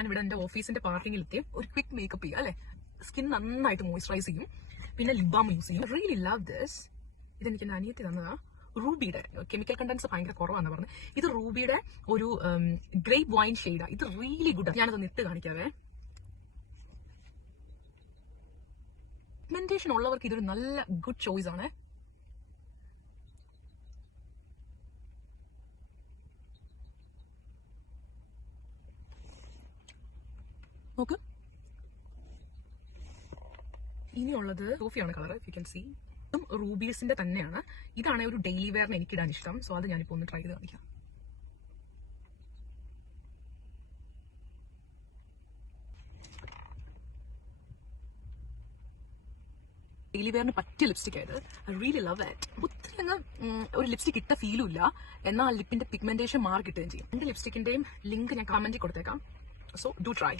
ഞാനിവിടെ എന്റെ ഓഫീസിന്റെ പാർക്കിങ്ങിൽ എത്തി ഒരു ക്വിക്ക് മേക്കപ്പ് ചെയ്യുക അല്ലെ. സ്കിൻ നന്നായിട്ട് മോയിസ്ചറൈസ് ചെയ്യും. പിന്നെ ലിപ് ബാം യൂസ് ചെയ്യും. Really love this. ഇതെനിക്ക് എന്റെ അനിയത്തി തന്നതാ. റൂബിയുടെ കെമിക്കൽ കണ്ടൻസ് ഭയങ്കര കുറവാന്ന് പറഞ്ഞു. ഇത് റൂബിയുടെ ഒരു ഗ്രേപ്പ് വൈൻ ഷെയ്ഡാ. ഇത് റിയലി ഗുഡ്. ഞാനത് ഇട്ട് കാണിക്കാവേ. പിഗ്മെന്റേഷൻ ഉള്ളവർക്ക് ഇതൊരു നല്ല ഗുഡ് ചോയ്സ് ആണ്. നോക്ക്, ഇനിയുള്ളത് സോഫിയാണ് കളർ. You can see. ഇതും റൂബീസിന്റെ തന്നെയാണ്. ഇതാണ് ഒരു ഡെയിലി വെയറിന് എനിക്കിടാൻ ഇഷ്ടം. സോ അത് ഞാനിപ്പോ ഒന്ന് ട്രൈ ചെയ്ത് കാണിക്കാം. ഡെയിലി വെയറിന് പറ്റിയ ലിപ്സ്റ്റിക് ആയത്. I really love it. ഒത്തിരി അങ്ങ് ഒരു ലിപ്സ്റ്റിക് ഇട്ട ഫീലും ഇല്ല, എന്നാൽ ലിപ്പിന്റെ പിഗ്മെന്റേഷൻ മാർക്ക് കിട്ടുകയും ചെയ്യും. രണ്ട് ലിപ്സ്റ്റിക്കിന്റെയും ലിങ്ക് ഞാൻ കമന്റിൽ കൊടുത്തേക്കാം. So do try.